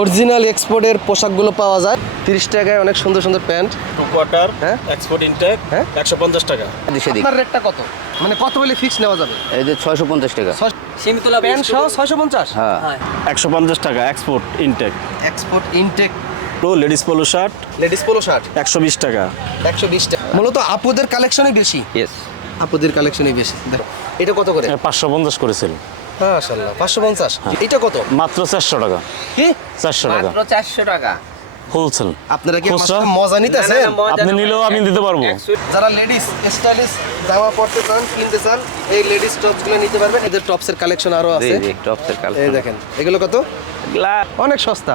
Original এক্সপোর্টের পোশাকগুলো পাওয়া যায় 30 টাকায়। অনেক সুন্দর সুন্দর প্যান্ট, টু কোয়ার্টার, হ্যাঁ এক্সপোর্ট ইনটেক, হ্যাঁ 150 টাকা। আপনার রেটটা কত, মানে কত হলে ফিক্স নেওয়া যাবে? এই যে 650 টাকা। সীমিতলা প্যান্ট সহ 650। হ্যাঁ 150 টাকা এক্সপোর্ট ইনটেক। এক্সপোর্ট ইনটেক তো ladies polo shirt ladies polo shirt 120 টাকা। 120 টাকা। মূলত আপুদের কালেকশনই বেশি, ইয়েস। আপুদের কালেকশনই বেশি। দেখো এটা কত করে? 550 করেছিল, মাশাআল্লাহ 550। এটা কত? মাত্র 400 টাকা। কি 400 টাকা মাত্র 400 টাকা। হোলসেল। আপনারা কি খুচরা? মাশাআল্লাহ মজা নিতেছেন? আপনি নিলেও আমি দিতে পারবো। যারা লেডিস স্টাইলিশ জামা পরতে চান, কিনতে চান, এই লেডিস টপসগুলো নিতে পারবেন। এদের টপসের কালেকশন আরো জি আছে। জি টপসের এই কালেকশন। দেখেন এগুলো কত? অনেক সস্তা,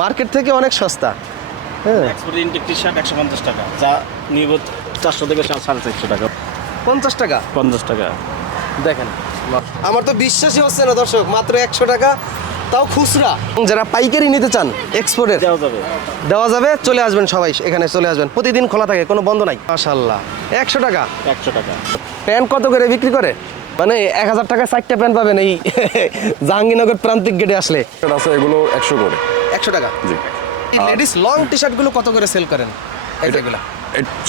মার্কেট থেকে অনেক সস্তা। হ্যাঁ এক্সপোর্ট ইনটেক টি-শার্ট 150 টাকা, যা নিব 400 থেকে 450 টাকা। 50 টাকা 50 টাকা। দেখেন, আমার তো বিশ্বাসই হচ্ছে না দর্শক, মাত্র 100 টাকা, তাও খুচরা। যারা পাইকারি নিতে চান এক্সপোর্টের দেওয়া যাবে। দেওয়া যাবে, চলে আসবেন সবাই, এখানে চলে আসবেন, প্রতিদিন খোলা থাকে, কোনো বন্ধ নাই। মাশাআল্লাহ 100 টাকা। 100 টাকা। প্যান্ট কত করে বিক্রি করে? মানে 1000 টাকায় 4টা প্যান্ট পাবেন এই জাহাঙ্গীরনগর প্রান্তিক গেটে আসলে। আছে এগুলো 100 করে। 100 টাকা। জি। এই লেডিস লং টি শার্টগুলো কত করে সেল করেন? এগুলা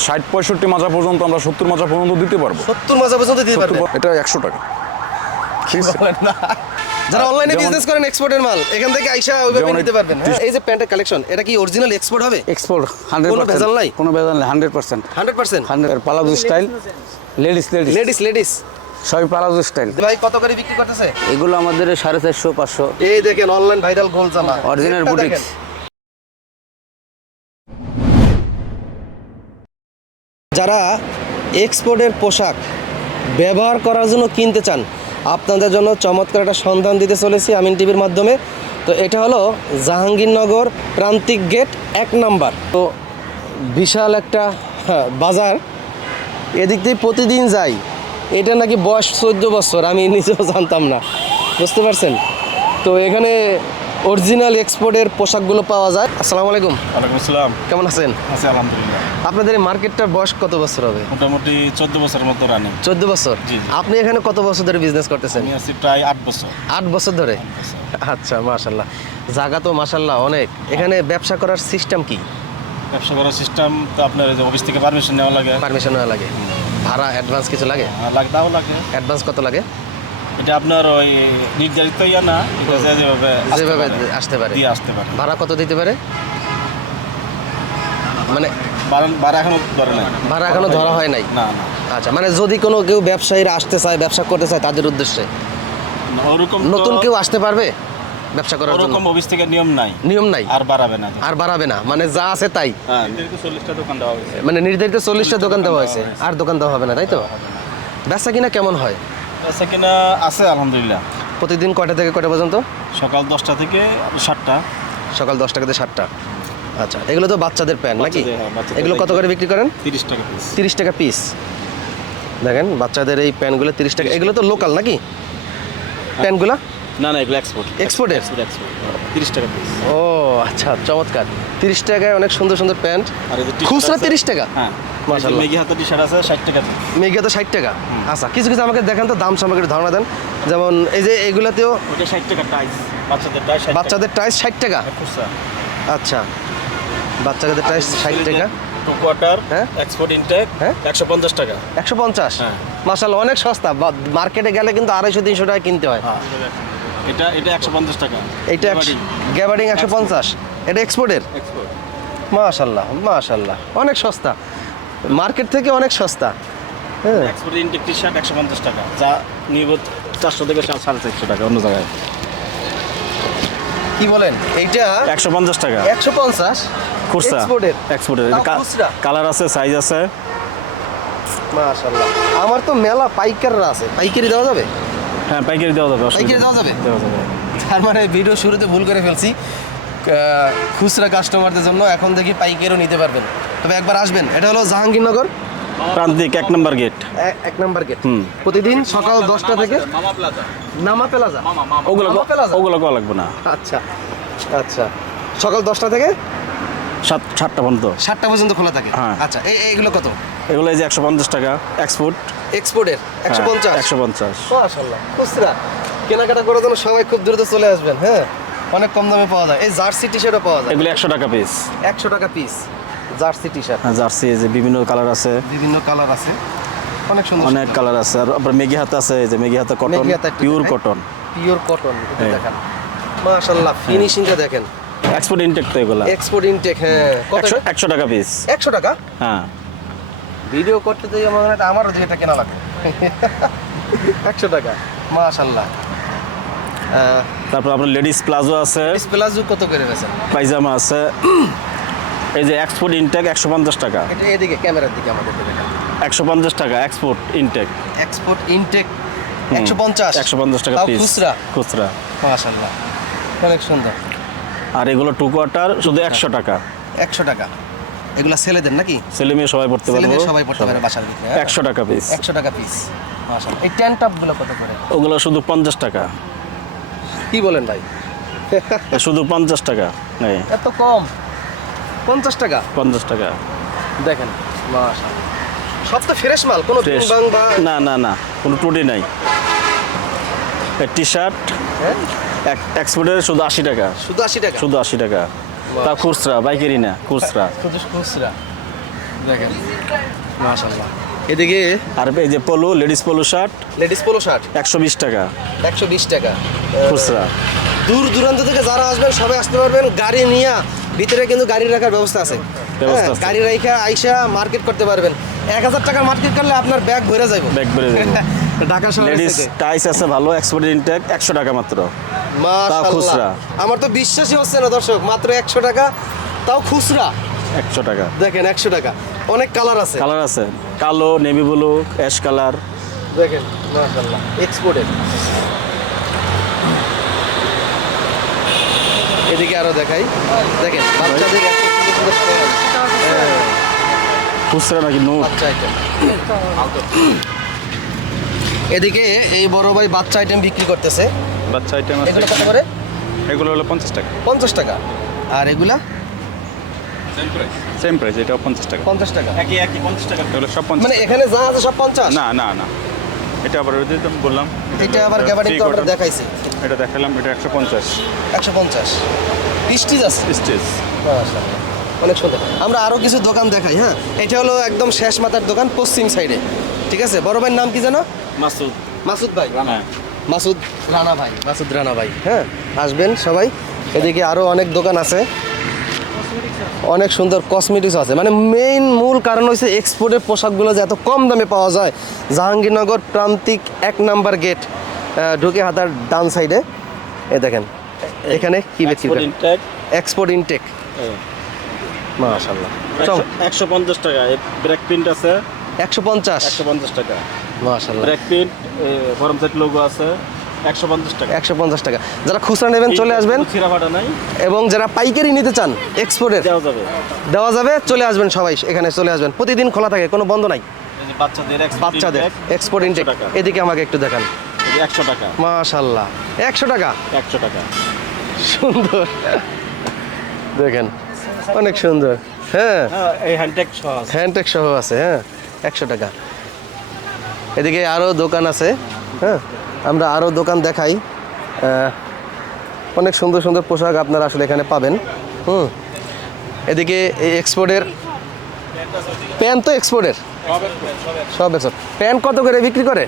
60-65 মাজা পর্যন্ত, আমরা 70 মাজা পর্যন্ত দিতে পারবো। 70 মাজা পর্যন্ত দিতে পারবেন? এটা 100 টাকা। যারা অনলাইনে যেমন- বিজনেস করেন এক্সপোর্টের মাল এখান থেকে আইসা ওইভাবে যেমন নিতে পারবেন। হ্যাঁ, এই যে প্যান্টের কালেকশন, এটা কি অরিজিনাল এক্সপোর্ট হবে? এক্সপোর্ট কোনো ভেজাল নাই? 100%। কোনো ভেজাল নাই 100%। 100%? 100 palazzo style, ladies ladies ladies ladies সবই পালাজো স্টাইল। ভাই কত করে বিক্রি করতেছে? এগুলো আমাদের 450 500। এই দেখেন অনলাইন ভাইরাল গোল জামা, অরিজিনাল রেটটা বুটিক্স। দেখেন। যারা এক্সপোর্টের পোশাক ব্যবহার করার জন্য কিনতে চান, আপনাদের জন্য চমৎকার একটা সন্ধান দিতে চলেছি আমিন টিভির মাধ্যমে। তো এটা হলো জাহাঙ্গীরনগর প্রান্তিক গেট 1 নাম্বার। তো বিশাল একটা বাজার, এদিক দিয়ে প্রতিদিন যাই। এটা নাকি বয়স 14 বছর, আমি নিজেও জানতাম না, বুঝতে পারছেন? তো এখানে অরিজিনাল এক্সপোর্টের পোশাকগুলো পাওয়া যায়। আসসালামু আলাইকুম, ওয়ালাইকুম আসসালাম। কেমন আছেন? আছি আলহামদুলিল্লাহ। আপনাদের এই মার্কেটটার বয়স কত বছর হবে? মোটামুটি 14 বছরের মতো রানিং। 14 বছর। জি, জি। আপনি এখানে কত বছর ধরে বিজনেস করতেছেন? আমি আছি প্রায় 8 বছর। 8 বছর ধরে। আচ্ছা মাশাল্লাহ, জায়গা তো মাশাল্লাহ অনেক। এখানে ব্যবসা করার সিস্টেম কি? ব্যবসা করার সিস্টেম তো আপনার এই যে অফিস থেকে পারমিশন নেওয়া লাগে। পারমিশন নেওয়া লাগে? ভাড়া অ্যাডভান্স কিছু লাগে? তাও লাগে। অ্যাডভান্স কত লাগে? এটা আপনার ওই নির্ধারিত না, এটা যেভাবে যেভাবে আসতে পারে দিয়ে আসতে পারে। ভাড়া কত দিতে পারে? মানে ভাড়া এখনো ধরে নাই। ভাড়া এখনো ধরা হয় নাই? না না আচ্ছা, মানে যদি কোনো কেউ ব্যবসায়ীরা আসতে চায়, ব্যবসা করতে চায়, তাদের উদ্দেশ্যে ওরকম নতুন কেউ আসতে পারবে ব্যবসা করার জন্য? ওরকম অফিস থেকে নিয়ম নাই, নিয়ম নাই, আর বাড়াবে না। আর বাড়াবে না, মানে যা আছে তাই। হ্যাঁ, 40টা দোকান দেওয়া হয়েছে। মানে নির্ধারিত 40টা দোকান দেওয়া হয়েছে, আর দোকান দেওয়া হবে না, তাই তো? বেচা কিনা কেমন হয়? আচ্ছা কিনা আছে আলহামদুলিল্লাহ। প্রতিদিন কয়টা থেকে কয়টা পর্যন্ত? সকাল 10টা থেকে 7টা। সকাল 10টা থেকে 7টা। আচ্ছা, এগুলো তো বাচ্চাদের প্যান্ট নাকি? বাচ্চাদের, হ্যাঁ, বাচ্চাদের এগুলো কত করে বিক্রি করেন? 30 টাকা পিস। 30 টাকা পিস। দেখেন বাচ্চাদের এই প্যান্টগুলো 30 টাকা। এগুলো তো লোকাল নাকি প্যান্টগুলো? না না, এগুলো এক্সপোর্ট। এক্সপোর্টের? এক্সপোর্ট 30 টাকা পিস। ও আচ্ছা, চমৎকার। 30 টাকায় অনেক সুন্দর সুন্দর প্যান্ট। আর এই যে টি-শার্ট খুচরা আছে- 30 টাকা? হ্যাঁ, মাশাআল্লাহ। মেগি হাতা টি-শার্ট আছে 60 টাকা পিস। মেঘা তো 60 টাকা। আচ্ছা, কিছু কিছু আমাকে দেখেন তো, দাম সম্পর্কে একটু ধারণা দেন। যেমন এই যে এগুলাতেও ওটা 60 টাকা টাইস, বাচ্চাদের টাইস 60 টাকা। বাচ্চাদের টাইস 60 টাকা। খুচরা। আচ্ছা, বাচ্চাদের টাইস 60 টাকা। টু কোয়ার্টার, হ্যাঁ? এক্সপোর্ট ইনটেক, হ্যাঁ? 150 টাকা। 150? হ্যাঁ। মাশাআল্লাহ, অনেক সস্তা। মার্কেটে গেলে কিন্তু 250-300 টাকা কিনতে হয়। হ্যাঁ, এটা 150 টাকা। এইটা গ্যাবার্ডিং 150। এটা এক্সপোর্টের? এক্সপোর্ট। মাশাআল্লাহ মাশাআল্লাহ, অনেক সস্তা, মার্কেট থেকে অনেক সস্তা। হ্যাঁ, এক্সপোর্ট ইনটেক টি-শার্ট 150 টাকা, যা নিব 400 থেকে 450 টাকা অন্য জায়গায়। কি বলেন? এইটা 150 টাকা 150 খুচরা। এক্সপোর্টের? এক্সপোর্টের তাও খুচরা? কালার আছে, সাইজ আছে। মাশাআল্লাহ, আমার তো মেলা পাইকাররা আছে, পাইকারি দেওয়া যাবে? হ্যাঁ, পাইকারি দেওয়া যাবে। পাইকারি দেওয়া যাবে? দেওয়া যাবে। তার মানে ভিডিও শুরুতে ভুল করে ফেলছি। খুচরা কাস্টমারদের জন্য এখন দেখি পাইকারিও নিতে পারবেন, তবে একবার আসবেন। এটা হলো জাহাঙ্গীরনগর প্রান্তিক 1 নম্বর গেট। 1 number gate. প্রতিদিন সকাল 10টা থেকে নামা প্লাজা। ওগুলো মামা প্লাজা? ওগুলো কল লাগবে না। আচ্ছা আচ্ছা, সকাল 10টা থেকে 7টা পর্যন্ত। 7টা পর্যন্ত খোলা থাকে? হ্যাঁ। আচ্ছা, এইগুলো কত? এগুলো এই যে 150 টাকা এক্সপোর্ট। এক্সপোর্টের 150? 150। মাশাআল্লাহ, খুচরা কেনাকাটা করার জন্য সবাই খুব দ্রুত চলে আসবেন। হ্যাঁ, অনেক কম দামে পাওয়া যায়। এই জার্সি টি শার্টও পাওয়া যায় এগুলো 100 টাকা পিস। 100 টাকা piece jersey T shirt, jersey এই যে বিভিন্ন কালার আছে, বিভিন্ন কালার আছে, অনেক সুন্দর অনেক কালার আছে। আর আপনার মেগি হাতে আছে, এই যে মেগি হাতে কটন, মেগি হাতে একটু পিওর দেখাই। কটন, পিওর কটন হ্যাঁ। দেখেন মাশাআল্লাহ, ফিনিশিংটা দেখেন, এক্সপোর্ট ইনটেক তো এগুলো। Export intake. হ্যাঁ, কত 100 টাকা পিস। 100 টাকা। হ্যাঁ, ভিডিও করতে তো আমারও যে এটা কেনা লাগে 100 টাকা মাশাআল্লাহ। তারপর আপনার লেডিস প্লাজো আছে, প্লাজো কত করে বেচেন? পায়জামা আছে। এই যে এক্সপোর্ট ইনটেক 150 টাকা। এটা এদিকে ক্যামেরার দিকে আমাদের দেখেন, 150 টাকা এক্সপোর্ট ইনটেক। এক্সপোর্ট ইনটেক 150 150 টাকা তাও পিস খুচরা খুচরা। মাশাআল্লাহ, অনেক সুন্দর। আর এগুলো টু কোয়ার্টার শুধু 100 টাকা। 100 টাকা। এগুলা ছেলেদের নাকি? ছেলে মেয়ে সবাই পড়তে ছেলে পারবে, মেয়ে সবাই পড়তে পারে বাসার ভিতরে। 100 টাকা পিস। 100 টাকা পিস মাশাআল্লাহ। এই ট্যান টপ গুলো কত করে? ওগুলো শুধু 50 টাকা। কি বলেন ভাই, শুধু 50 টাকা। এই এত কম? 50 টাকা 50 টাকা দেখেন মাশাআল্লাহ। সব তো ফ্রেশ মাল, কোনো ফ্রেশ। টিং বা না না না, কোনো টুটি নাই। এই টি শার্ট হ্যাঁ? এক্সপোর্টের শুধু 80 টাকা। শুধু 80 টাকা? শুধু 80 টাকা। তা খুচরা, বাইকারি না, খুচরা। শুধু খুচরা দেখেন মাশাআল্লাহ। এদিকে আর এই যে polo, ladies polo shirt ladies polo shirt 120 টাকা 120 টাকা খুচরা। দূর দূরান্ত থেকে যারা আসবেন সবাই আসতে পারবেন, গাড়ি নিয়ে ভিতরে কিন্তু গাড়ি রাখার ব্যবস্থা আছে। ব্যবস্থা হ্যাঁ, আছে। গাড়ি রাখা আইসা মার্কেট করতে পারবেন। 1000 টাকার মার্কেট করলে আপনার ব্যাগ ভরে যাবে। ব্যাগ বেড়ে যাবে। ঢাকা শহরে লেডিস টাইস আছে ভালো, এক্সপোর্ট ইনটেক 100 টাকা মাত্র। মাশাআল্লাহ, খুচরা। আমার তো বিশ্বাসই হচ্ছে না দর্শক, মাত্র 100 টাকা, তাও খুচরা। 100 টাকা। দেখেন 100 টাকা, অনেক কালার আছে। কালার আছে, কালো, নেভি ব্লু, অ্যাশ কালার। দেখেন মাশাআল্লাহ এক্সপোর্টেড। এদিকে আরো দেখাই, দেখেন বাচ্চাদের এত সুন্দর সুন্দর pant। হ্যাঁ, খুচরা নাকি নোট? বাচ্চা আইটেম। এদিকে এই বড় ভাই বাচ্চা আইটেম বিক্রি করতেছে। বাচ্চা আইটেম আছে, এগুলো কত করে? এগুলো হলো 50 টাকা। 50 টাকা। আর এগুলা সেম প্রাইস, এটাও 50 টাকা। 50 টাকা। একই 50 টাকা। এগুলো সব 50 মানে এখানে যা আছে সব 50? না না না, এটা আবার ওই যে তো বললাম, এটা আবার গ্যাবার্ডিং তো আমরা Three quarter। দেখাইছি এটা দেখালাম, এটা 150 150। পিস্টিজ আছে স্টেজ। মাশাআল্লাহ, অনেক সুন্দর। আমরা আরো কিছু দোকান দেখাই। হ্যাঁ, এটা হলো একদম শেষ মাথার দোকান, পশ্চিম সাইডে। ঠিক আছে, বড় ভাইয়ের নাম কি জানো? মাসুদ। মাসুদ ভাই। হ্যাঁ। মাসুদ রানা ভাই, মাসুদ রানা ভাই। হ্যাঁ, আসবেন সবাই। এদিকে আরো অনেক দোকান আছে, অনেক সুন্দর কসমেটিক্স আছে। মানে মেইন মূল কারণ হচ্ছে এক্সপোর্টের পোশাকগুলো যে এত কম দামে পাওয়া যায়। জাহাঙ্গীরনগর প্রান্তিক 1 নাম্বার গেট ঢুকে হাতার ডান সাইডে এই দেখেন, এখানে কি বিক্রি এক্সপোর্ট করে? ইনটেক এক্সপোর্ট ইনটেক মাশাআল্লাহ। 150 টাকা। ব্রেক প্রিন্ট আছে 150 150 টাকা। মাশাআল্লাহ। Break print form set logo আছে 150 টাকা। 150 টাকা। যারা খুচরা নেবেন চলে আসবেন, ছিঁড়া ফাটা নাই, এবং যারা পাইকারি নিতে চান এক্সপোর্টের দেওয়া যাবে। দেওয়া যাবে, চলে আসবেন সবাই, এখানে চলে আসবেন। প্রতিদিন খোলা থাকে, কোনো বন্ধ নাই। এই যে বাচ্চাদের বাচ্চাদের এক্সপোর্ট ইনটেক। টাকা। এদিকে আমাকে একটু দেখান। 100 টাকা। মাশাআল্লাহ 100 টাকা, 100 টাকা। সুন্দর দেখেন, অনেক সুন্দর। হ্যাঁ, হ্যাঁ, এই হ্যান্ডটেক সহ আছে। হ্যান্ডটেক সহ আছে। হ্যাঁ, 100 টাকা। এদিকে আরও দোকান আছে। হ্যাঁ, আমরা আরও দোকান দেখাই। অনেক সুন্দর সুন্দর পোশাক আপনারা আসলে এখানে পাবেন। এদিকে এই এক্সপোর্টের প্যান্ট, তো এক্সপোর্টের সব এক্সপোর্ট। প্যান্ট কত করে বিক্রি করে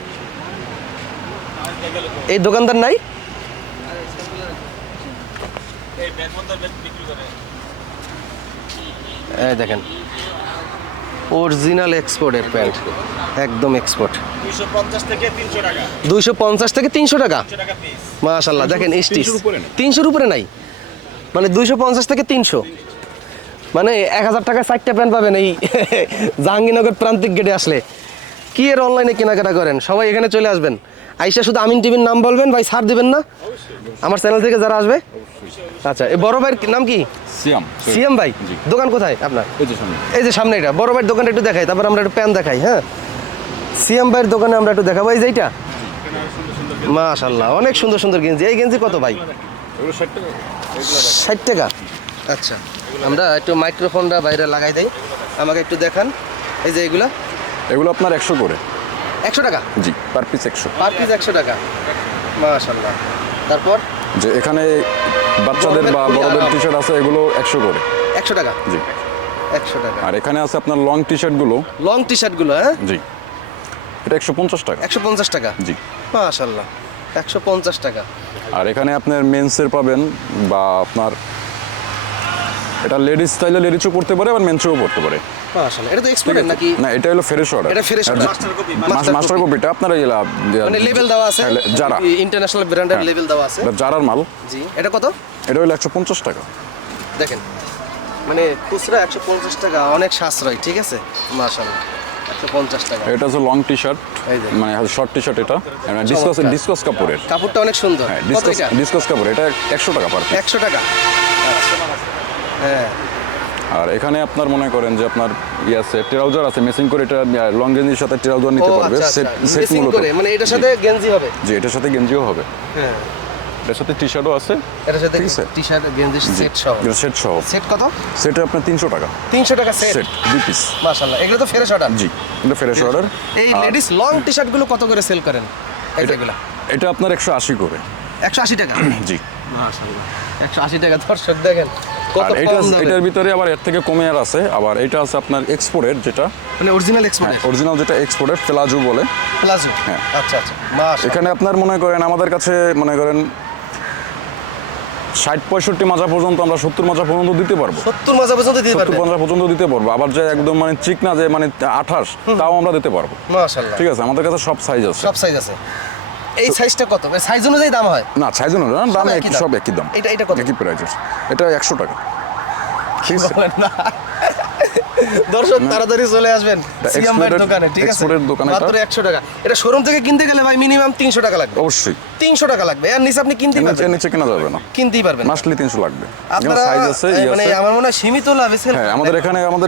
এই দোকানদার নাই? এই দেখেন অরিজিনাল এক্সপোর্টের প্যান্ট, একদম এক্সপোর্ট। 250 থেকে 300 টাকা। 250 থেকে 300 টাকা। 300 টাকা পিস। মাশাআল্লাহ, দেখেন স্টিচ 300 উপরে নাই। 300-র উপরে নাই, মানে 250 থেকে 300। মানে 1000 টাকায় 4টা প্যান্ট পাবেন এই জাহাঙ্গীরনগর প্রান্তিক গেটে আসলে। কি এর অনলাইনে কেনাকাটা করেন, সবাই এখানে চলে আসবেন। আইসা শুধু আমিন টিভির নাম বলবেন, ভাই ছাড় দিবেন না আমার চ্যানেল থেকে যারা আসবে? আচ্ছা, এই বড় ভাইয়ের নাম কি? সিয়াম। সিএম ভাই। জি। দোকান কোথায় আপনার? এই যে সামনে। এই যে সামনে, এটা বড় ভাইয়ের দোকানটা একটু দেখাই, তারপর আমরা একটু প্যান দেখাই। হ্যাঁ, সিএম ভাইয়ের দোকানে আমরা একটু দেখাবো। এই যে এইটা মাশাআল্লাহ, অনেক সুন্দর সুন্দর গেঞ্জি। এই গেঞ্জি কত ভাই? এগুলো 60 টাকা। 60 টাকা। আচ্ছা, আমরা একটু মাইক্রোফোনটা বাইরে লাগাই দেই, আমাকে একটু দেখান। এই যে এগুলা এগুলো আপনার 100 করে। 100 টাকা জি, পার পিস 100। পার পিস 100 টাকা। মাশাআল্লাহ। তারপর যে এখানে বাচ্চাদের বা বড়দের টি শার্ট আছে এগুলো 100 করে 100 টাকা, জি। 100 টাকা। আর এখানে আছে আপনার লং টি শার্টগুলো, লং টি শার্টগুলো, হ্যাঁ, জি, এটা 150 টাকা, 150 টাকা, জি। মাশাআল্লাহ, 150 টাকা। আর এখানে আপনার মেন্সের পাবেন বা আপনার এটা লেডিস স্টাইলে লেডিসও পড়তে পারে আবার মেন্সও পড়তে পারে। মাশাআল্লাহ, এটা তো এক্সপোর্টেড নাকি? না, এটা হলো ফ্রেশ অর্ডার, এটা fresh order। মাস্টার কপিটা আপনার এই মানে লেভেল দেওয়া আছে, যারা ইন্টারন্যাশনাল ব্র্যান্ডের হ্যাঁ। লেভেল দেওয়া আছে। এটা জারার মাল, জি, এটা কত? এটা হলো 150 টাকা। দেখেন, মানে খুচরা 150 টাকা, অনেক সাশ্রয়, ঠিক আছে, মাশাআল্লাহ, 150 টাকা। এটা হচ্ছে লং টি শার্ট, এই যে। মানে শর্ট টি শার্ট, এটা ডিসকস কাপড়ের, কাপড়টা অনেক সুন্দর। হ্যাঁ, কত এটা? ডিসকস কাপড়, এটা 100 টাকা পার পিস। 100 টাকা, হ্যাঁ। আর এখানে আপনার মনে করেন যে আপনার আছে ট্রাউজার আছে মেসিং করে, এটা লং গেঞ্জির সাথে ট্রাউজার নিতে ও পারবে, আচ্ছা, সেট আচ্ছা, সেট মেসিং মূলত, করে, মানে এটার সাথে গেঞ্জি হবে। জি, এটার সাথে গেঞ্জিও হবে, হ্যাঁ, এটার সাথে টি শার্টও আছে, এটার সাথে ঠিক আছে। টি-শার্ট গেঞ্জি সেট সহ। সেট সহ, সেট কত? সেটা আপনার 300 টাকা 300 টাকা সেট, সেট 2 পিস, মাশাআল্লাহ, এগুলো তো ফ্রেশ অর্ডার। জি, এটা ফ্রেশ অর্ডার। এই লেডিস লং টি-শার্ট গুলো কত করে সেল করেন? এগুলো এটা আপনার 180 করে, 180 টাকা, জি। মাশাআল্লাহ, 180 টাকা। দর্শক দেখেন কত আর এটা কম দামে, এটার ভিতরে আবার এর থেকে কমে আর আছে, আবার এটা আছে আপনার এক্সপোর্টের, যেটা মানে অরিজিনাল এক্সপোর্টের অরিজিনাল, যেটা এক্সপোর্টের প্লাজো বলে। প্লাজো, হ্যাঁ। আচ্ছা আচ্ছা, মাশাআল্লাহ। এখানে আপনার মনে করেন আমাদের কাছে মনে করেন 60-65 মাজা পর্যন্ত, আমরা 70 মাজা পর্যন্ত দিতে পারবো, 70 মাজা পর্যন্ত দিতে 70 পারবেন, মাজা পর্যন্ত দিতে পারবো। আবার যে একদম মানে চিকনা, যে মানে 28, তাও আমরা দিতে পারবো, মাশাআল্লাহ। ঠিক আছে। আমাদের কাছে সব সাইজ আছে, সব সাইজ আছে। এই সাইজটা কত? সাইজ অনুযায়ী দাম হয়? না সাইজ না, দাম একই দাম? সব একই দাম। এটা কত? একই প্রাইজের, এটা 100 টাকা। কি বলেন না? দর্শক তাড়াতাড়ি চলে আসবেন সিয়াম ভাইয়ের exported- দোকানে, ঠিক আছে, exported দোকান এটা। মাত্র 100 টাকা। এটা শোরুম থেকে কিনতে গেলে ভাই মিনিমাম 300 টাকা লাগবে, অবশ্যই 300 টাকা লাগবে। আর নিচে আপনি কিনতেই এর পারবেন, নিচে কেনা যাবে না, কিনতেই পারবেন। মাসলি 300 লাগবে। আপনারা সাইজ আছে, মানে আমার মনে হয় সীমিত লাভে সেল হ্যাঁ, আমাদের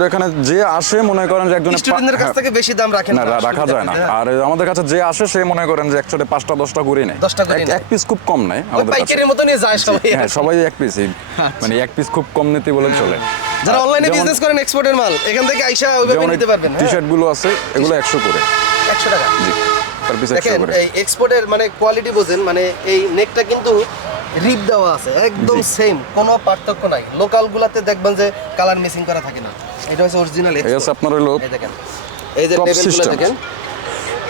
এখানে যে আসে মনে করেন যে একজন স্টুডেন্টদের কাছ থেকে বেশি দাম রাখেন না, রাখা যায় না। আর আমাদের কাছে যে আসে সে মনে করেন যে একসাথে 5টা 10টা করে নেয়, 10টা করে নেয়। এক পিস খুব কম নেয় ওই আমাদের কাছে। পাইকারির মতো নিয়ে যায় সবাই। হ্যাঁ, সবাই এক পিসই, মানে এক পিস খুব কম নিতে বলে চলে। যারা অনলাইনে যেমন- বিজনেস করেন এক্সপোর্টের মাল, এখান থেকে আইসা ওইভাবে যেমন নিতে পারবেন। টি শার্ট গুলো আছে, এগুলো 100 করে, 100 টাকা, জি, পার পিস 100 দেখেন করে। এই এক্সপোর্টের মানে কোয়ালিটি বোঝেন, মানে এই নেকটা কিন্তু রিপ দেওয়া আছে, একদম সেম, কোনো পার্থক্য নাই। লোকাল গুলাতে দেখবেন যে কালার মিসিং করা থাকে না, এটা হচ্ছে অরিজিনাল এই আছে এক্সপোর্ট। আপনার হলো এই দেখেন, এই যে Top লেভেলগুলো system। দেখেন,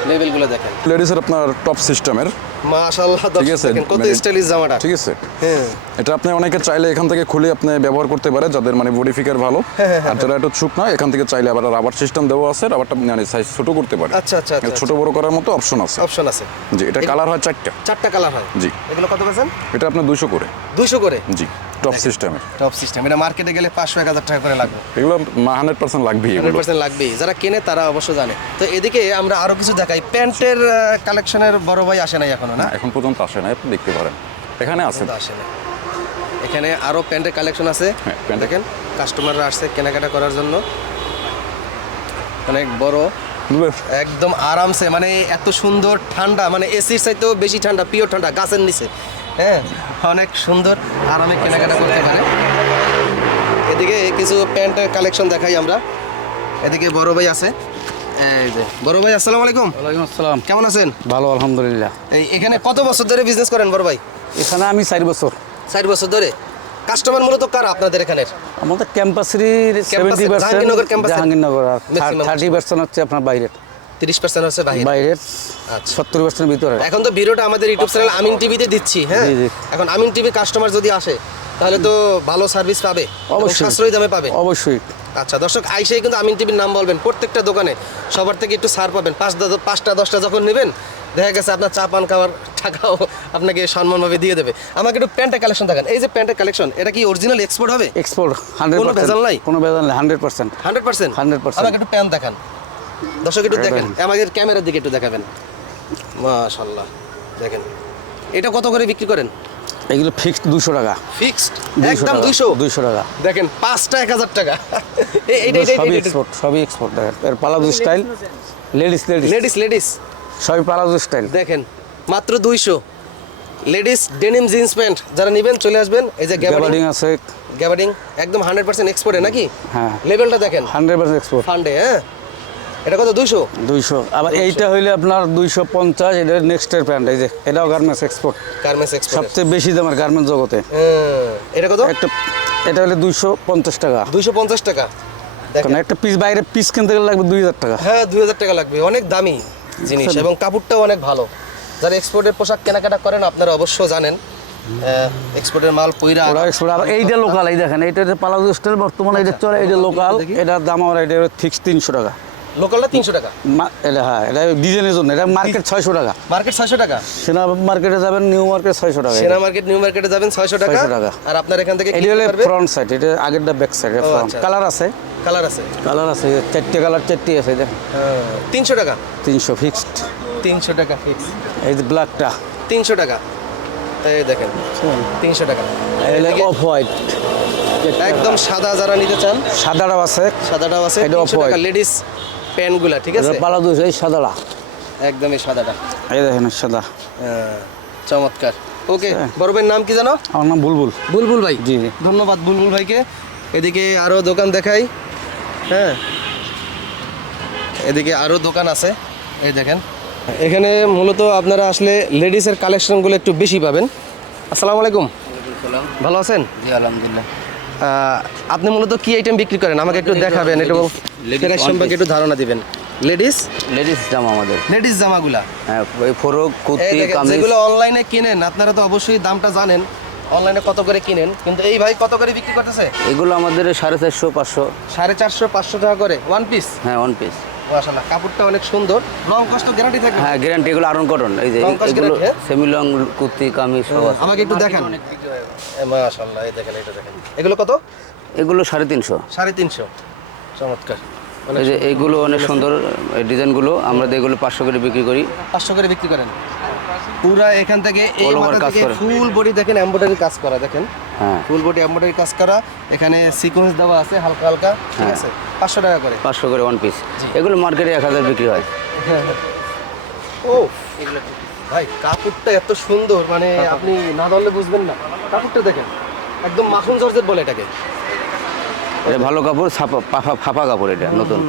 লেভেলগুলো দেখেন, লেডিসের আপনার টপ সিস্টেমের, মাশাআল্লাহ, ঠিক আছে, দেখেন কত মানে- স্টাইলিশ জামাটা, ঠিক আছে। হ্যাঁ। এটা আপনি অনেকে চাইলে এখান থেকে খুলে আপনি ব্যবহার করতে পারে, যাদের মানে বডি ফিগার ভালো, আর যারা একটু ছুক না, এখান থেকে চাইলে আবার রাবার সিস্টেম দেওয়া আছে, রাবারটা মানে সাইজ ছোট করতে পারে। আচ্ছা আচ্ছা আচ্ছা, ছোট বড় করার মতো অপশন আছে, অপশন আছে। জি। এটা কালার হয় 4টা, 4টা কালার হয়, জি। এগুলো কত পেয়েছেন? এটা আপনার 200 করে, 200 করে, জি, টপ সিস্টেমের। Top system. এটা মার্কেটে গেলে 500-1000 টাকা করে লাগবে, এগুলো 100% লাগবেই, এগুলো 100% লাগবেই। যারা কেনে তারা অবশ্য জানে। তো এদিকে আমরা আরো কিছু দেখাই। প্যান্টের কালেকশনের বড় ভাই আসে নাই এখনো, না? না, এখন পর্যন্ত আসে না, আপনি দেখতে পারেন এখানে আছে। তো আসে না। এখানে আরো প্যান্টের কালেকশন আছে, হ্যাঁ, প্যান্ট। দেখেন কাস্টমাররা আসছে কেনাকাটা করার জন্য, অনেক বড়, একদম আরামসে, মানে এত সুন্দর ঠান্ডা, মানে এসির চাইতেও বেশি ঠান্ডা, পিওর ঠান্ডা, গাছের নিচে, হ্যাঁ, অনেক সুন্দর, আরামে কেনাকাটা করতে পারে। এদিকে কিছু প্যান্টের কালেকশন দেখাই আমরা। এদিকে বড় ভাই আছে, এই যে বড় ভাই, আসসালামু আলাইকুম। ওয়ালাইকুম আসসালাম, কেমন আছেন? ভালো আলহামদুলিল্লাহ। এখানে কত বছর ধরে বিজনেস করেন বড় ভাই? এখানে আমি 4 বছর। 4 বছর ধরে। কাস্টমার মূলত কারা আপনাদের এখানের? আমাদের ক্যাম্পাসেরই ক্যাম্পাসে, 70%, জাহাঙ্গীরনগর ক্যাম্পাসে? জাহাঙ্গীরনগর, আর Maximum 30% হচ্ছে আপনার বাইরের, 30% হচ্ছে বাইরে। বাইরের আচ্ছা। 70% ভিতরে। এখন তো ভিডিওটা আমাদের ইউটিউব চ্যানেল আমিন টিভিতে দিচ্ছি, হ্যাঁ। জি, জি। এখন আমিন টিভি কাস্টমার যদি আসে তাহলে তো ভালো সার্ভিস পাবে, এবং অবশ্যই। সাশ্রয়ী দামে পাবে। অবশ্যই। আচ্ছা দর্শক, আইসেই কিন্তু আমিন টিভির নাম বলবেন, প্রত্যেকটা দোকানে সবার থেকে একটু ছাড় পাবেন। 5টা 10টা যখন নেবেন, দেখা গেছে আপনার চা পান খাওয়ার টাকাও আপনাকে সম্মানভাবে দিয়ে দেবে। আমাকে একটু প্যান্টের কালেকশন দেখান। এই যে প্যান্টের কালেকশন, এটা কি অরিজিনাল এক্সপোর্ট হবে? এক্সপোর্ট, কোনো ভেজাল নাই? 100%, কোনো ভেজাল নেই, 100%। 100%? 100%। আমাকে একটু প্যান্ট দেখান দর্শক, একটু দেখেন, আমাদের ক্যামেরার দিকে একটু দেখাবেন। মাশাআল্লাহ, দেখেন এটা কত করে বিক্রি করেন? এগুলো ফিক্সড 200 টাকা। ফিক্সড 200 একদম টাকা, 200 টাকা। দেখেন 5টা 1000 টাকা। সবই এক্সপোর্ট, সবই এক্সপোর্ট। দেখেন এর পালাজো স্টাইল, লেডিস লেডিস সবই পালাজো স্টাইল। দেখেন মাত্র 200। লেডিস ডেনিম জিন্স প্যান্ট যারা নেবেন চলে আসবেন। এই যে গ্যাবার্ডিং আছে, গ্যাবার্ডিং একদম 100% এক্সপোর্টে নাকি? হ্যাঁ, লেভেলটা দেখেন, 100% এক্সপোর্ট। ফান্ডে, হ্যাঁ এটা কত 200? 200। আবার এইটা হইলে আপনার 250, এটা নেক্সটের প্যান্ট, এই যে এটাও গার্মেন্টস এক্সপোর্ট, গার্মেন্টস এক্সপোর্ট। সবচেয়ে বেশি দামের গার্মেন্টস জগতে। এটা কত? একটা এটা হলে 250 টাকা। 250 টাকা। দেখেন কারণ একটা পিস বাইরে পিস কিনতে গেলে লাগবে 2000 টাকা। হ্যাঁ 2000 টাকা লাগবে, অনেক দামি জিনিস এবং কাপড়টাও অনেক ভালো। যারা এক্সপোর্টের পোশাক কেনাকাটা করেন আপনারা অবশ্য জানেন এক্সপোর্টের মাল পইরা ওরা এক্সপোর্ট। আর এইটা লোকাল, এই দেখেন এইটা পালাজো স্টাইল বর্তমানে এটা চলে, এটা লোকাল, এটার দাম আমরা এটা ফিক্স 300 টাকা। লোকালটা 300 টাকা। এটা হ্যাঁ, এটা ডিজাইনের জন্য, এটা মার্কেট 600 টাকা। মার্কেট 600 টাকা। সেনা মার্কেটে যাবেন, নিউ মার্কেট 600 টাকা। সেনা মার্কেট নিউ মার্কেটে যাবেন 600 টাকা। 600 টাকা। আর আপনার এখান থেকে এটা কিনতে হলে পারবে। ফ্রন্ট সাইড, এটা আগেরটা ব্যাক সাইড। আচ্ছা। কালার আছে, কালার আছে। কালার আছে, 4টে কালার, 4টে আছে। দেখেন 300 টাকা। 300 ফিক্সড। 300 টাকা ফিক্স। এই যে ব্ল্যাকটা 300 টাকা। এই দেখেন 300 টাকা। অফ হোয়াইট, একদম সাদা যারা নিতে চান, সাদাটাও আছে, সাদাটাও আছে। এটা 300 টাকা off-white। লেডিস প্যান্টগুলা, ঠিক আছে? পালাজো এই সাদাটা, একদমই সাদাটা। এই দেখেন সাদা। চমৎকার। ওকে, বড় ভাইয়ের নাম কি জানো? আমার নাম বুলবুল। বুলবুল ভাই। জি জি। ধন্যবাদ বুলবুল ভাইকে। এদিকে আরো দোকান দেখাই। হ্যাঁ, এদিকে আরো দোকান আছে, এই দেখেন। এখানে মূলত আপনারা আসলে লেডিসের কালেকশনগুলো একটু বেশি পাবেন। আসসালামু আলাইকুম, ভালো আছেন? জি আলহামদুলিল্লাহ। আপনি মূলত কি আইটেম বিক্রি করেন আমাকে একটু দেখাবেন, একটু প্রাইস সম্পর্কে একটু ধারণা দিবেন। লেডিস জামা আমাদের, লেডিস জামাগুলা, হ্যাঁ, ওই ফরক, এই কুর্তি, দেখেন, কামিজ। যেগুলো অনলাইনে কিনেন আপনারা তো অবশ্যই দামটা জানেন অনলাইনে কত করে কিনেন, কিন্তু এই ভাই কত করে বিক্রি করতেছে? এগুলো আমাদের 450, 500। 450, 500 টাকা করে ওয়ান পিস। হ্যাঁ, ওয়ান পিস। মাশাআল্লাহ, কাপড়টা অনেক সুন্দর, রং কষ্ট গ্যারান্টি থাকবে। হ্যাঁ, গ্যারান্টি। এগুলো আয়রন কটন। এই যে রং কস এগুলো guarantee, হ্যাঁ? সেমি লং কুর্তি, কামিজ সব আছে। আমাকে একটু দেখান। মাশাআল্লাহ, এই দেখেন, এটা দেখেন। এগুলো কত? এগুলো 350। 350। চমৎকার। এই যে এইগুলো অনেক সুন্দর এই ডিজাইনগুলো, আমরা এগুলো 500 করে বিক্রি করি। 500 করে বিক্রি করেন। পুরা এখান থেকে এই All over মাথা কাজ থেকে করা। ফুল বডি দেখেন এমব্রয়ডারি কাজ করা, দেখেন হ্যাঁ, ফুল বডি এমব্রয়ডারি কাজ করা। এখানে সিকোয়েন্স দেওয়া আছে হালকা হালকা, ঠিক আছে? 500 টাকা করে। 500 করে ওয়ান পিস। এগুলো মার্কেটে 1000 বিক্রি হয়। ও ভাই, কাপড়টা এত সুন্দর, মানে আপনি না ধরলে বুঝবেন না। কাপড়টা দেখেন, একদম মাখন জর্জেট বলে এটাকে। এটা ভালো কাপড়, ফাঁপা কাপড়, এটা নতুন।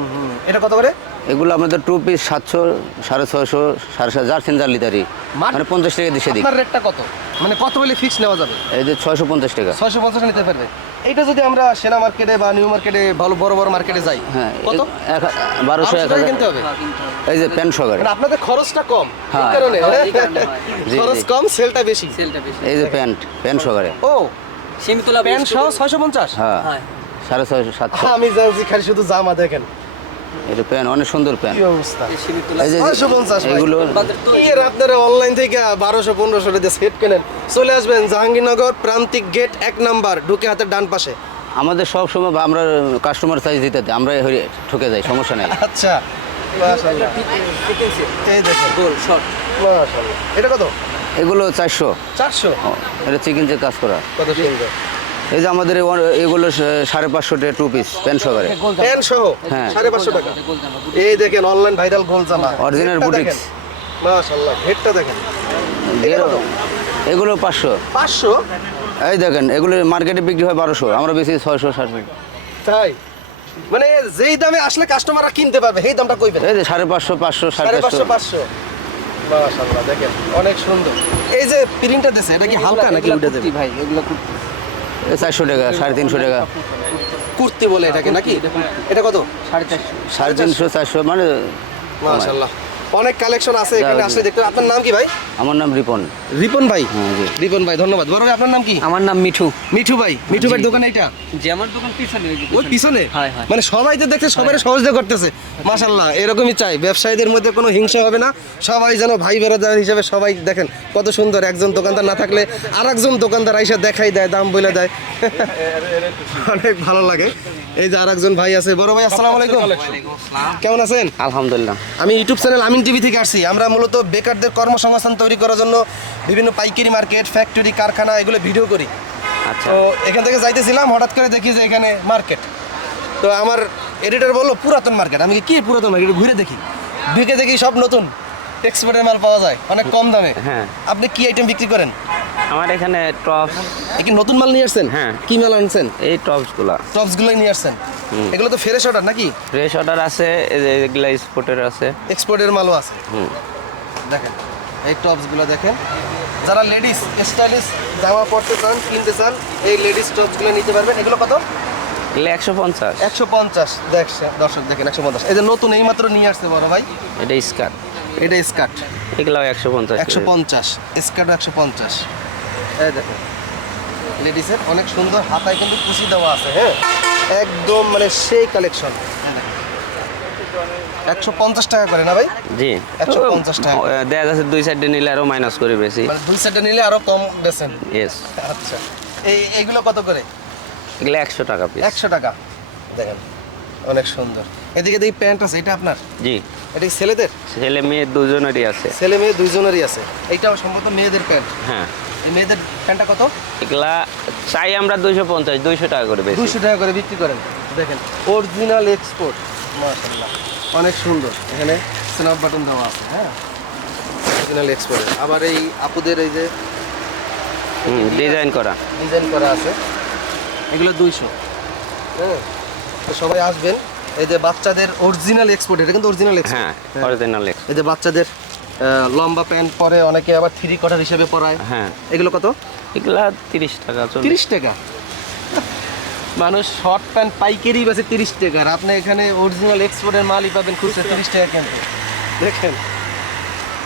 এটা কত করে? এগুলো আমাদের 2 পিস 700, 650, 750, যার সেন্টার লিটারি, মানে 50 টাকা দিছে দিক। আপনার রেটটা কত, মানে কত হলে ফিক্স নেওয়া যাবে? এই যে 650 টাকা। 650 নিতে পারবে। এইটা যদি আমরা সেনা মার্কেটে বা নিউ মার্কেটে, ভালো বড় বড় মার্কেটে যাই, হ্যাঁ, কত? 1200, 800 কিনতে হবে। এই যে প্যান্ট সহকারে। মানে আপনাদের খরচটা কম, এই হ্যাঁ। কারণে জি, খরচ জি। কম, সেলটা বেশি। এই যে প্যান্ট সহকারে। ও, প্যান্ট সহ 650। হ্যাঁ, 650, 700। আমি জানি খালি শুধু জামা, দেখেন এটা প্যান্ট, অনেক সুন্দর প্যান্ট। কি অবস্থা। এই যে 650 ভাই। এগুলো কি এর আপনারা অনলাইন থেকে 1200-1500 দিয়ে সেট কেনেন। চলে আসবেন জাহাঙ্গীরনগর প্রান্তিক গেট 1 নাম্বার, ঢুকে হাতের ডান পাশে। আমাদের সব সময় আমরা কাস্টমার সাইজ দিতে দিই, আমরা ঠকে যাই, সমস্যা নেই। আচ্ছা, মাশাআল্লাহ। এই দেখেন গোল শর্ট, মাশাআল্লাহ। এটা কত? এগুলো 400। 400। এটা চিকেন চেক কাজ করা। কত সুন্দর। এই যে আমাদের এগুলো 550 টাকা 2 পিস প্যান্ট সহকারে। প্যান্ট সহ হ্যাঁ। 550 টাকা। এই দেখেন অনলাইন ভাইরাল গোল জামা, Original ঘেরটা বুটিক্স। দেখেন। মাশাআল্লাহ, ঘেরটা দেখেন। এটা কত? এগুলো 500। 500। এই দেখেন, এগুলো মার্কেটে বিক্রি হয় 1200, আমরা বেশি 600, 700। তাই মানে যেই দামে আসলে কাস্টমাররা কিনতে পারবে সেই দামটা কইবেন। এই যে 550, 500, 550, 550। 500। মাশাআল্লাহ, দেখেন অনেক সুন্দর। এই যে প্রিন্টটা দিছে, এটা কি হালকা নাকি উঠে দেবে? ভাই এগুলো 400 টাকা, 350 টাকা। কুর্তি বলে এটাকে নাকি? এটা কত? 350, 400, মানে মাশাআল্লাহ, অনেক কালেকশন আছে এখানে আসলে দেখতে। আপনার নাম কি ভাই? আমার নাম রিপন। রিপন ভাই। হ্যাঁ, জি। রিপন ভাই, ধন্যবাদ। বড় ভাই আপনার নাম কি? আমার নাম মিঠু। মিঠু ভাই। মিঠু ভাইয়ের দোকান এইটা? যে আমার দোকান পিছনে, ওই পিছনে? হ্যাঁ, হ্যাঁ। মানে সবাই তো দেখতে সবাই সহজে করতেছে। মাশাআল্লাহ, এরকমই চাই, ব্যবসায়ীদের মধ্যে কোনো হিংসা হবে না, সবাই যেন ভাই বেরাদার হিসেবে সবাই দেখেন কত সুন্দর। একজন দোকানদার না থাকলে আরেকজন দোকানদার আইসা দেখাই দেয়, দাম বলে দেয়, অনেক ভালো লাগে। এই যে আরেকজন ভাই আছে। বড় ভাই আসসালামু আলাইকুম, কেমন আছেন? আলহামদুলিল্লাহ। আমি ইউটিউব চ্যানেল আমিন টিভি থেকে আসছি। আমরা মূলত বেকারদের কর্মসংস্থান তৈরি করার জন্য বিভিন্ন পাইকারি মার্কেট, ফ্যাক্টরি, কারখানা এগুলো ভিডিও করি। আচ্ছা। তো এখান থেকে যাইতেছিলাম, হঠাৎ করে দেখি যে এখানে মার্কেট। তো আমার এডিটর বললো পুরাতন মার্কেট। আমি কি পুরাতন মার্কেট, ঘুরে দেখি, ঢুকে দেখি সব নতুন এক্সপোর্টের মাল পাওয়া যায় অনেক কম দামে। হ্যাঁ। আপনি কি আইটেম বিক্রি করেন? আমার এখানে টপস, কি নতুন মাল নিয়ে আসছেন? হ্যাঁ। কি মাল আনছেন? এই টপসগুলা টপসগুলোই নিয়ে আসছেন। এগুলো তো ফ্রেশ অর্ডার নাকি? ফ্রেশ অর্ডার আছে, এগুলা স্পোর্টের আছে। এক্সপোর্টের মালও আছে। দেখেন এই টপসগুলো দেখেন, যারা লেডিস স্টাইলিশ জামা পরতে চান, কিনতে চান, এই লেডিস টপসগুলো নিতে পারবেন। এগুলো কত? এগুলো 150। 150। দর্শক দেখেন 150। এই যে নতুন এই মাত্র নিয়ে আসছে বড় ভাই, এটা স্কার্ট, এটা স্কার্ট। এগুলাও 150। 150 স্কার্টও 150। এই দেখেন লেডিসের অনেক সুন্দর, হাতায় কিন্তু কুচি দেওয়া আছে। হ্যাঁ, একদম মানে সেই কালেকশন। 150 টাকা করে না ভাই? জি, 150 টাকা। দেয়া যাচ্ছে 2 সাইডে নিলে আরো মাইনাস করে বেশি। মানে দুই সেটটা নিলে আরো কম বেছেন। ইয়েস, আচ্ছা, এইগুলো কত করে? এগুলো 100 টাকা পিস। 100 টাকা। দেখেন অনেক সুন্দর। এদিকে দেখি প্যান্ট আছে, এটা আপনার? জি, এটা কি ছেলেদের? ছেলে মেয়ে দুজনেরই আছে। ছেলে মেয়ে দুইজনেরই আছে। এইটাও সম্ভবত মেয়েদের প্যান্ট। হ্যাঁ, এই মেয়েদের প্যান্টটা কত? এগুলা চাই আমরা 250, 200 টাকা করে বেশি। 200 টাকা করে বিক্রি করেন। দেখেন অরিজিনাল এক্সপোর্ট, মাশাআল্লাহ অনেক সুন্দর। এখানে স্ন্যাপ বাটন দেওয়া আছে। হ্যাঁ, অরিজিনাল এক্সপোর্ট। আবার এই আপুদের এই যে ডিজাইন করা। ডিজাইন করা আছে, এগুলো 200। হ্যাঁ, তো সবাই আসবেন। এই যে বাচ্চাদের অরিজিনাল এক্সপোর্ট, এটা কিন্তু অরিজিনাল এক্সপোর্ট। হ্যাঁ, অরিজিনাল। এই যে বাচ্চাদের লম্বা প্যান্ট পরে, অনেকে আবার 3 কোয়ার্টার হিসেবে পরায়। হ্যাঁ, এগুলো কত? এগুলা 30 টাকা। 30 টাকা। মানুষ শর্ট প্যান্ট পাইকারি বেচে 30 টাকা, আর আপনি এখানে অরিজিনাল এক্সপোর্টের মালই পাবেন খুচরা 30 টাকা কিনতে। দেখেন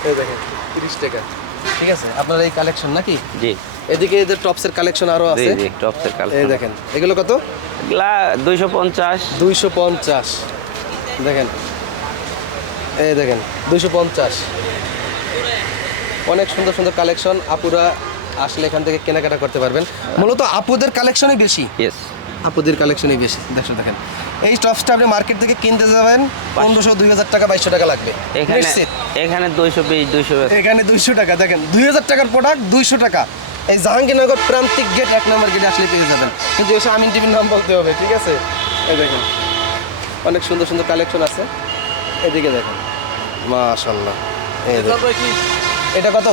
এই দেখেন 30 টাকা। ঠিক আছে, আপনার এই কালেকশন নাকি? জি এদিকে এদের টপসের কালেকশন আরো জি আছে। জি, টপসের এই কালেকশন। দেখেন এগুলো কত? এগুলা 250। 250। দেখেন এই দেখেন 250। অনেক সুন্দর সুন্দর কালেকশন। আপুরা আসলে এখান থেকে কেনাকাটা করতে পারবেন। মূলত আপুদের কালেকশনই বেশি। ইয়েস, আপুদের কালেকশনই বেশি। দেখেন এই টপসটা আপনি মার্কেট থেকে কিনতে যাবেন 1500, 2000 টাকা, 2200 টাকা লাগবে। এখানে নিশ্চিত। এখানে 220, 200। এখানে 200 টাকা। দেখেন 2000 টাকার প্রোডাক্ট 200 টাকা। এই জাহাঙ্গীরনগর প্রান্তিক গেট 1 নম্বর গেটে আসলে পেয়ে যাবেন, কিন্তু এসে আমিন টিভির নাম বলতে হবে। ঠিক আছে, এই দেখেন অনেক সুন্দর সুন্দর কালেকশন আছে। এদিকে দেখেন মাশাআল্লাহ। এই দেখেন এটা কত?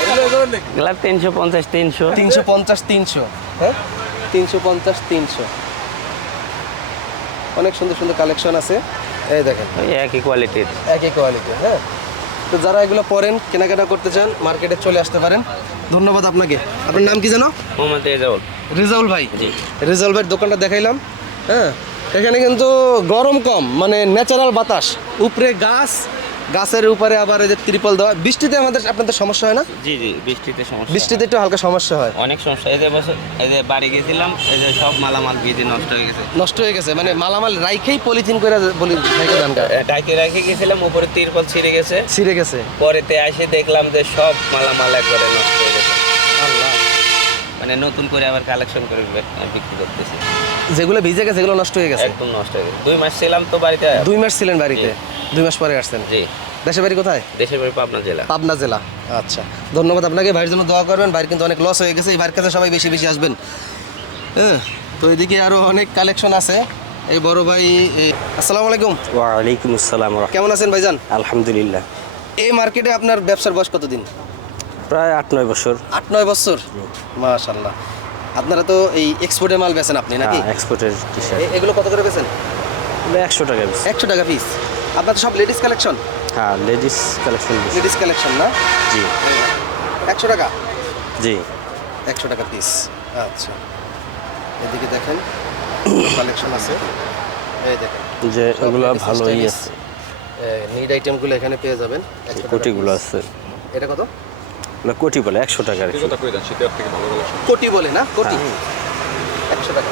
এগুলা 350, 300। 350, 300। হ্যাঁ, 350, 300। অনেক সুন্দর সুন্দর কালেকশন আছে। এই দেখেন ওই একই কোয়ালিটির। একই কোয়ালিটি। হ্যাঁ, তো যারা এগুলো পরেন, কেনাকাটা করতে চান, মার্কেটে চলে আসতে পারেন। ধন্যবাদ আপনাকে। আপনার নাম কি জানো? মোহাম্মদ রেজাউল। রেজাউল ভাই। জি। রেজাউল ভাইয়ের দোকানটা দেখাইলাম। হ্যাঁ, এখানে কিন্তু গরম কম, মানে ন্যাচারাল বাতাস, উপরে গাছ, গাছের উপরে আবার এই যে ত্রিপল দেওয়া। বৃষ্টিতে আপনাদের সমস্যা হয় না? জি জি, বৃষ্টিতে সমস্যা। বৃষ্টিতে একটু হালকা সমস্যা হয়। অনেক সমস্যা। এই যে বছর এই যে বাড়ি গেছিলাম, এই যে সব মালামাল ভিজে নষ্ট হয়ে গেছে। নষ্ট হয়ে গেছে, মানে মালামাল রাইখেই পলিথিন করে বলি রেখে দেন গা। ডাইকে রেখে গেছিলাম, উপরে তিরপল ছিঁড়ে গেছে। ছিঁড়ে গেছে। পরেতে এসে দেখলাম যে সব মালামাল একবারে নষ্ট হয়ে গেছে। আল্লাহ, মানে নতুন করে আবার কালেকশন করে বিক্রি করতেছি। যেগুলো ভিজে গেছে সেগুলো নষ্ট হয়ে গেছে। একদম নষ্ট হয়ে গেছে। 2 মাস ছিলাম তো বাড়িতে। 2 মাস ছিলেন বাড়িতে? 2 মাস পরে আসছেন? জি। দেশের বাড়ি কোথায়? দেশের বাড়ি পাবনা জেলা। পাবনা জেলা। আচ্ছা, ধন্যবাদ আপনাকে। ভাইয়ের জন্য দোয়া করবেন। ভাইয়ের কিন্তু অনেক লস হয়ে গেছে, এই ভাইয়ের কাছে সবাই বেশি বেশি আসবেন। হ্যাঁ, তো এদিকে আরো অনেক কালেকশন আছে। এই বড় ভাই আসসালামু আলাইকুম। ওয়ালাইকুম আসসালাম। কেমন আছেন ভাইজান? আলহামদুলিল্লাহ, এই মার্কেটে আপনার ব্যবসার বয়স কতদিন? প্রায় 8-9 বছর। 8-9 বছর। মাশাআল্লাহ। আপনারা তো এই এক্সপোর্টের মাল বেচেন আপনি নাকি? এক্সপোর্টের টি শার্ট এগুলো কত করে বেচেন? 100 টাকা পিস। 100 টাকা পিস। আপনার তো সব লেডিস কালেকশন? হ্যাঁ, লেডিস কালেকশন। লেডিস কালেকশন না? জি 100 টাকা। জি। 100 টাকা পিস। আচ্ছা, এদিকে দেখেন কালেকশন আছে। এই দেখেন যে ওগুলো ভালোই আছে, নিড আইটেমগুলো এখানে পেয়ে যাবেন। 100 টাকা কোটিগুলো piece। আছে। এটা কত? ওগুলো কোটি বলে 100 টাকা আর কি। কোটি বলে না? কোটি 100 টাকা।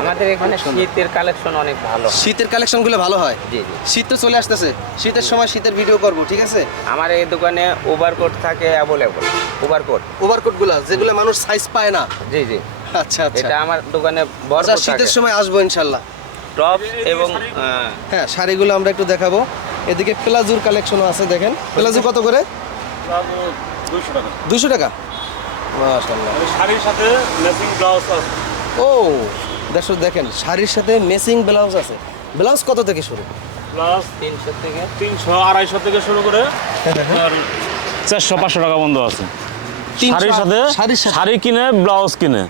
আমাদের এখানে শীতের কালেকশন অনেক ভালো। শীতের কালেকশনগুলো ভালো হয়। জি জি। শীত তো চলে আসতেছে, শীতের সময় শীতের ভিডিও করব। ঠিক আছে, আমার এই দোকানে ওভারকোট থাকে অ্যাভেলেবল। ওভারকোট, ওভারকোটগুলো যেগুলো মানুষ সাইজ পায় না। জি জি, আচ্ছা আচ্ছা। এটা আমার দোকানে আচ্ছা, ভরপুর থাকে। শীতের সময় আসবো ইনশাল্লাহ। টপ এবং হ্যাঁ, শাড়িগুলো আমরা একটু দেখাবো। এদিকে প্লাজোর কালেকশনও আছে। দেখেন প্লাজো কত করে? 200 টাকা। 200 টাকা। মাশাআল্লাহ। শাড়ির সাথে ম্যাচিং ব্লাউজ আছে। ও দর্শক দেখেন, শাড়ির সাথে ম্যাচিং ব্লাউজ আছে। ব্লাউজ কত থেকে শুরু? প্লাস 300 থেকে 300, 250 থেকে শুরু করে আর 400, 500 টাকা বন্ধ আছে। শাড়ির সাথে শাড়ি কিনে ব্লাউজ কিনে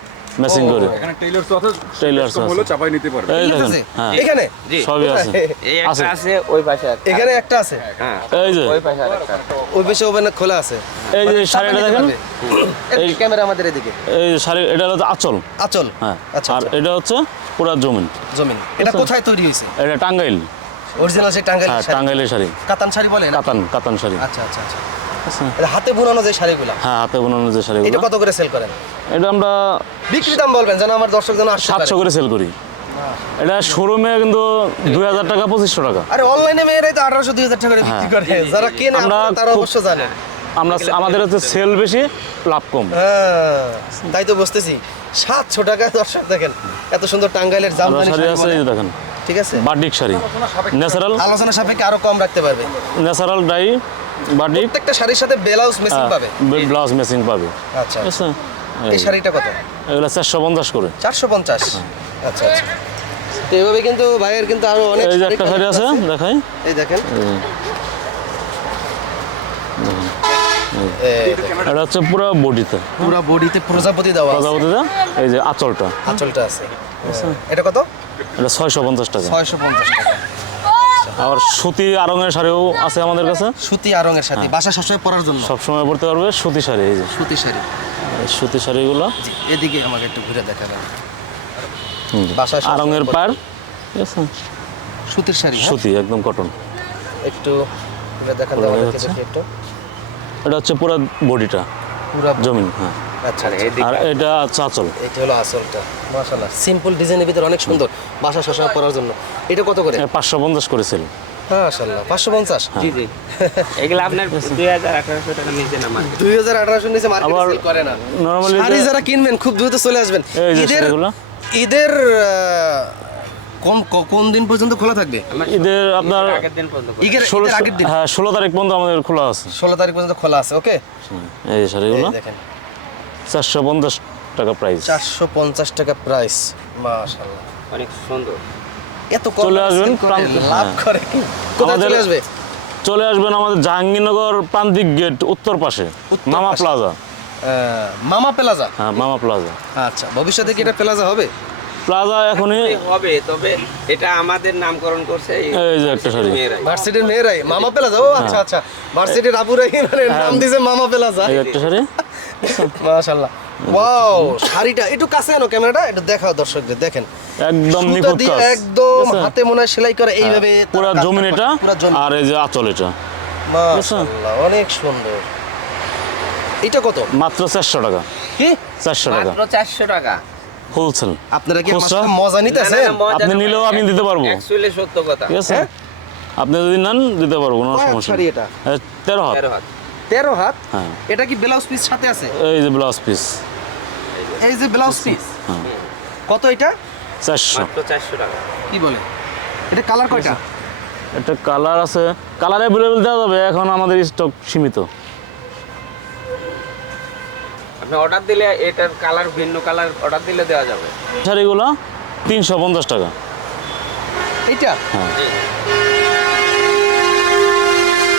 ম্যাচিং করে এখানে টেইলর তো আছে টেইলর আছে হলো চাপাই নিতে পারবে এই ঠিক দেখেন আছে? হ্যাঁ এখানে সবই আছে এই একটা আছে ওই পাশে একটা। এখানে একটা আছে, হ্যাঁ এই যে ওই পাশে আরেকটা। ওই পাশে ওখানে খোলা আছে। এই যে শাড়িটা দেখেন এই ক্যামেরা আমাদের এদিকে, এই যে শাড়ি এটা হচ্ছে আঁচল আচল। হ্যাঁ আচ্ছা আর আচ্ছা। এটা হচ্ছে পুরা জমিন জমিন এটা কোথায় তৈরি হয়েছে? এটা টাঙ্গাইল অরিজিনাল সেই টাঙ্গাইল হ্যাঁ শাড়ি, টাঙ্গাইলের শাড়ি কাতান শাড়ি বলে না? কাতান শাড়ি আচ্ছা আচ্ছা আচ্ছা। এটা হাতে বোনানো যে শাড়িগুলো, হ্যাঁ হাতে বোনানো যে এটা শাড়িগুলো কত করে সেল করেন? এটা আমরা বিক্রি দাম বলবেন যেন আমার দর্শক যেন আসতে পারে। 700 করে সেল করি এটা শোরুমে কিন্তু 2000 টাকা 2500 টাকা আরে অনলাইনে মেয়েরাই তো 1800-2000 টাকা করে বিক্রি করে, যারা কেনে আমরা আপনারা তারা খুব- অবশ্য জানে। আমরা আমাদের হচ্ছে সেল বেশি লাভ কম হ্যাঁ তাই তো বুঝতেছি। 700 টাকা দর্শক দেখেন, এত সুন্দর টাঙ্গাইলের আমরা জামদানি শাড়ি শাড়ি আছে বলে। এই যে দেখেন ঠিক আছে, বাটিক শাড়ি ন্যাচারাল আলোচনা সাপেক্ষে আরো কম রাখতে পারবে। ন্যাচারাল ডাই বাটিক প্রত্যেকটা শাড়ির সাথে ব্লাউজ মেশিং পাবে। ব্লাউজ ম্যাচিং পাবে আচ্ছা ঠিক আছে এই শাড়িটা কত? এগুলো 450 করে 450। আচ্ছা আচ্ছা। তো এভাবে কিন্তু ভাইয়ের কিন্তু আরো অনেক এই যে শাড়ি একটা শাড়ি আছে দেখাই এই দেখেন, এটা হচ্ছে পুরো বডিতে পুরো বডিতে প্রজাপতি দেওয়া আছে, প্রজাপতিতে এই যে আঁচলটা আঁচলটা আছে। এটা কত? এটা 650 টাকা 650 টাকা। আর সুতি আরঙের শাড়িও আছে আমাদের কাছে সুতি আরঙের সাথে বাসা সবসময় পরার জন্য সবসময় পরতে পারবে সুতি শাড়ি এই যে সুতি শাড়ি। সুতি শাড়িগুলো জি, এদিকে আমাকে একটু ঘুরে দেখাবেন। হুম। বাসায় সবসময় আরঙের পরতে পার ঠিক আছে সুতির শাড়ি, হ্যাঁ? সুতি একদম কটন একটু ঘুরে দেখান তো পুরো আমাদেরকে হচ্ছে। দেখি একটু। এটা হচ্ছে পুরো বডিটা পুরা জমিন হ্যাঁ আচ্ছা আর আচ্ছা। এদিকে আর এটা হচ্ছে আঁচল এইটা হলো আসলটা, মাশাআল্লাহ সিম্পল ডিজাইনের ভিতরে অনেক সুন্দর, বাসা সবসময় পরার জন্য। এটা কত করে? 550 করেছিল মাশাআল্লাহ 550। জি জি এগুলো আপনার 2000-1800 টাকা নিচে না মার্কেট। 2018 নিচে মার্কেটে আবার সেল করে না। নরমালি শাড়ি যারা কিনবেন খুব দ্রুত চলে আসবেন। এই যে ঈদের শাড়িগুলো। ঈদের কোন দিন পর্যন্ত খোলা থাকবে? ঈদের আপনার আগের দিন পর্যন্ত করে। ঈদের 16 আগের দিন হ্যাঁ 16 তারিখ পর্যন্ত আমাদের খোলা আছে 16 তারিখ পর্যন্ত খোলা আছে। ওকে, এই শাড়িগুলো এই দেখেন 450 টাকা প্রাইস 450 টাকা প্রাইস। মাশাআল্লাহ অনেক সুন্দর। এত কম চলে আসবেন, sell করে, প্রান্তে, লাভ হ্যাঁ। করে কি? কোথায় আমাদের- চলে আসবে? চলে আসবেন আমাদের জাহাঙ্গীরনগর প্রান্তিক গেট উত্তর পাশে উত্তর মামা পাশে। প্লাজা মামা প্লাজা। হ্যাঁ মামা প্লাজা আচ্ছা, ভবিষ্যতে কি এটা প্লাজা হবে? প্লাজা এখনই হবে, তবে এটা আমাদের নামকরণ করছে এই যে একটা শাড়ি মেয়েরাই। ভার্সিটির মেয়েরাই মামা প্লাজা। ও আচ্ছা আচ্ছা, ভার্সিটির আপুরাই মানে নাম দিয়েছে মামা প্লাজা। এই একটা শাড়ি মাশাআল্লাহ, ওয়াও শাড়িটা একটু কাছে আনো, ক্যামেরাটা একটু দেখাও দর্শকদের দেখেন। একদম সুতা নিখুঁত দিয়ে কাজ একদম ঠিক আছে? হাতে মনে হয় সেলাই করে এইভাবে তারা পুরা কাজটা জমিন করে। এটা পুরা জমিন। আর এই যে আঁচল এটা মাশাআল্লাহ অনেক সুন্দর। এটা কত? মাত্র 400 টাকা কি 400 টাকা মাত্র 400 টাকা। হোলসেল আপনারা কি আমার খুচরা? সাথে মজা নিতেছেন? আপনি নিলেও আমি দিতে পারবো। অ্যাকচুয়ালি সত্য কথা। ঠিক আছে আপনি যদি নেন দিতে পারবো কোনো কয় হাত সমস্যা শাড়ি নেই এটা? 13 হাত 13 হাত। 13 হাত। হ্যাঁ এটা কি ব্লাউজ পিস সাথে আছে? এই যে ব্লাউজ পিস এই যে ব্লাউজ পিস কত এটা? 400 মাত্র 400 টাকা। কি বলে? এটা কালার কয়টা? একটা কালার আছে কালার অ্যাভেলেবেল দেওয়া যাবে এখন আমাদের স্টক সীমিত আপনি অর্ডার দিলে এটার কালার ভিন্ন কালার অর্ডার দিলে দেওয়া যাবে। শাড়িগুলো 350 টাকা এইটা হ্যাঁ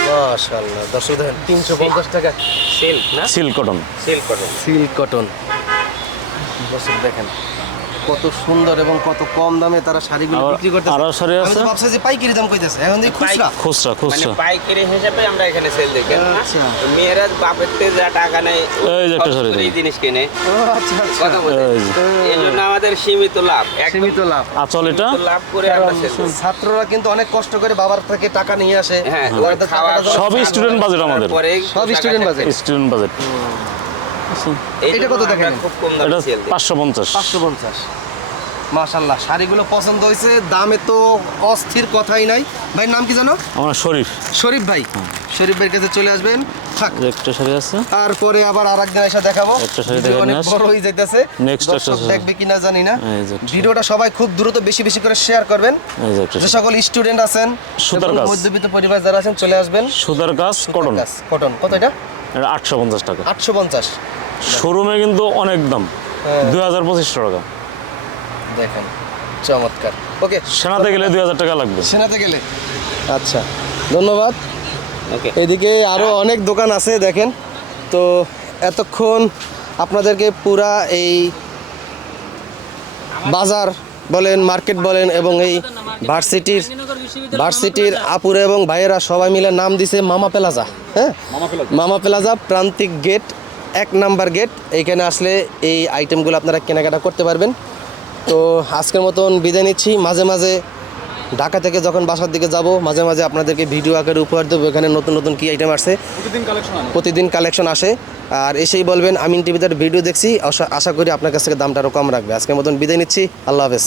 মাশাআল্লাহ দর্শক দেখেন 350 টাকা সিল্ক না? Silk cotton silk cotton. Silk cotton. দর্শক দেখেন কত সুন্দর এবং কত কম দামে তারা শাড়িগুলো আবার বিক্রি করতেছে। আরো শাড়ি আমি তো আছে? ভাবছি যে পাইকারি দাম কইতেছে, এখন দেখি খুচরা। খুচরা মানে খুচরা পাইকারি হিসাবে আমরা এখানে সেল দিই কেন না? আচ্ছা। মেয়েরা বাপের থেকে যা টাকা নেয় এই যে একটা শাড়ি এই দেখুন। জিনিস কিনে ও আচ্ছা আচ্ছা, কথা বলতে এই যে। এই জন্য আমাদের সীমিত লাভ। একদম সীমিত লাভ। আঁচল এটা সীমিত লাভ করে আমরা সেল করি। ছাত্ররা কিন্তু অনেক কষ্ট করে বাবার থেকে টাকা নিয়ে আসে। হ্যাঁ, ওদের খাওয়া টাকাটা সবই যখন- স্টুডেন্ট বাজেট আমাদের পরে সব স্টুডেন্ট বাজেট। স্টুডেন্ট বাজেট এই এটা জন্য কত দেখেন? আমরা খুব কম দামে এটা সেল দিই। 550 550। মাশাআল্লাহ শাড়িগুলো পছন্দ হয়েছে, দামে তো অস্থির কথাই নাই। ভাইয়ের নাম কি জানো? আমার শরীফ শরীফ ভাই। শরীফ ভাইয়ের কাছে চলে আসবেন। থাক, এই একটা শাড়ি আছে তারপরে আবার আরেকদিন এসে দেখাবো। একটা শাড়ি ভিডিও দেখান অনেক নেক্সট। বড় হয়ে যাইতেছে। নেক্সট দর্শক একটা দেখবে কিনা জানি না। এই যে একটা। ভিডিওটা সবাই খুব দ্রুত বেশি বেশি করে শেয়ার করবেন। এই যে একটা যে সকল স্টুডেন্ট আছেন সুতার এবং কাজ। মধ্যবিত্ত পরিবার যারা আছেন চলে আসবেন। সুতার কাজ কটন কটন কত এটা? এটা 850 টাকা 850। শোরুমে কিন্তু অনেক দাম হ্যাঁ। 2250 টাকা দেখেন চমৎকার। ওকে, সেনাতে গেলে 2000 টাকা লাগবে সেনাতে গেলে। আচ্ছা, ধন্যবাদ। ওকে। এদিকে আরো অনেক দোকান আছে দেখেন। তো এতক্ষণ আপনাদেরকে পুরা এই বাজার বলেন, মার্কেট বলেন এবং এই ভার্সিটির আপুরে এবং ভাইয়েরা সবাই মিলে নাম দিছে মামা প্লাজা। হ্যাঁ, মামা প্লাজা প্রান্তিক গেট, 1 নাম্বার গেট। এইখানে আসলে এই আইটেমগুলো আপনারা কেনাকাটা করতে পারবেন। তো আজকের মতন বিদায় নিচ্ছি। মাঝে মাঝে ঢাকা থেকে যখন বাসার দিকে যাব, মাঝে মাঝে আপনাদেরকে ভিডিও আকারে উপহার দেবো। এখানে নতুন নতুন কী আইটেম আসছে, প্রতিদিন কালেকশন আসে। আর এসেই বলবেন আমিন টিভিতে ভিডিও দেখছি, আশা করি আপনার কাছ থেকে দামটা আরও কম রাখবে। আজকের মতন বিদায় নিচ্ছি, আল্লাহ হাফেজ।